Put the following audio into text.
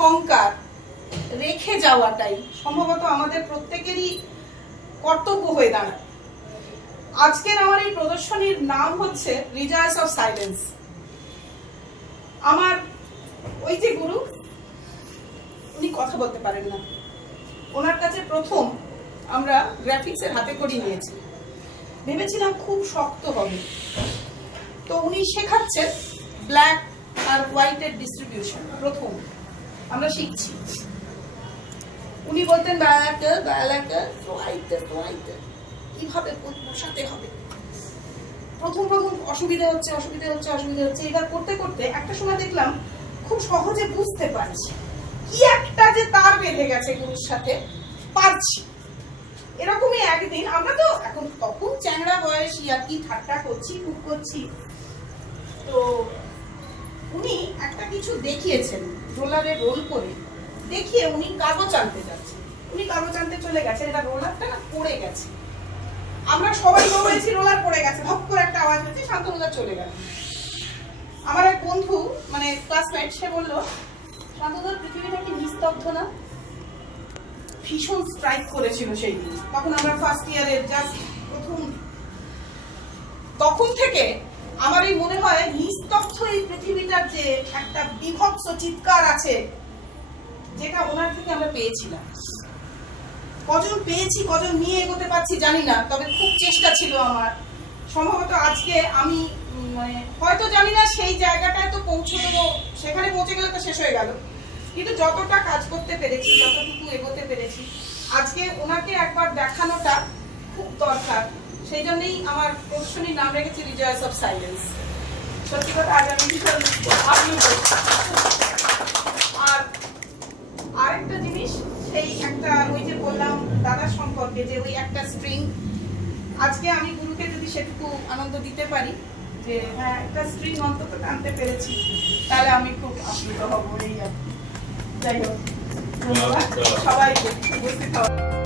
সংস্কার রেখে যাওয়াটাই সম্ভবত আমাদের প্রত্যেকেরই কর্তব্য হয়ে দাঁড়ায়। আজকের আমার এই প্রদর্শনীর নাম হচ্ছে রিজয়েস অফ সাইলেন্স। আমার ওই যে গুরু, উনি কথা বলতে পারেন না, ওনার কাছে প্রথম আমরা গ্রাফিক্সের হাতে করি নিয়েছি, ভেবেছিলাম খুব শক্ত হবে। তো উনি শেখাচ্ছেন ব্ল্যাক আর হোয়াইটের ডিস্ট্রিবিউশন, প্রথম আমরা শিখছি। উনি বলতেন কিভাবে বসাতে হবে। প্রথম অসুবিধা হচ্ছে। এবার করতে করতে একটা সময় দেখলাম খুব সহজে বুঝতে পারছি কি একটা যে তার বেঁধে গেছে গুরুর সাথে, পারছি। এরকমই একদিন, আমরা তো এখন তখন চ্যাংড়া বয়সী আর কি ঠাট্টা করছি, খুব করছি। তো উনি একটা কিছু দেখিয়েছেন, রোলারে রোল করে দেখিয়ে উনি কাগজ আনতে যাচ্ছেন। উনি কাগজ আনতে চলে গেছেন, এটা রোলারটা না পড়ে গেছে। আমরা সবাই দৌড়েছি, রোলার পড়ে গেছে, ধপ করে একটা আওয়াজ হচ্ছে, শান্তনুদা চলে গেল। আমার এক বন্ধু, মানে ক্লাসমেট, সে বললো, শান্তনুদার পৃথিবীটা কি নিস্তব্ধ না? ভীষণ স্ট্রাইক করেছিল সেই দিন। তখন আমরা ফার্স্ট ইয়ারের জাস্ট প্রথম। তখন থেকে আমার এই মনে হয় নিস্তব্ধ এই পৃথিবীটার যে একটা বিভৎস চিৎকার আছে, যেটা ওনার থেকে আমরা পেয়েছিলাম। কজন পেয়েছি, কজন নিয়ে এগোতে পারছি জানি না, তবে খুব চেষ্টা ছিল আমার। সম্ভবত আজকে আমি হয়তো জানি না সেই জায়গাটায় তো পৌঁছে দেবো, সেখানে পৌঁছে গেলে তো শেষ হয়ে গেল, কিন্তু যতটা কাজ করতে পেরেছি, যতটুকু এগোতে পেরেছি, আজকে ওনাকে একবার দেখানোটা খুব দরকার। সেই জন্যই আমার প্রদর্শনীর নাম রেখেছি রিজয়েস অফ সাইলেন্স। সত্যি কথা, আজ আমি ভীষণ আপ্লুত। আর আরেকটা জিনিস, সেই একটা ওই যে বললাম দাদার সম্পর্কে, যে ওই একটা স্ট্রিং, আজকে আমি গুরুকে যদি সেটুকু আনন্দ দিতে পারি যে হ্যাঁ একটা স্ট্রিং অন্তত টানতে পেরেছি, তাহলে আমি খুব আপ্লুত হব। এই আর কি। যাই হোক, ধন্যবাদ সবাইকে উপস্থিত হওয়া।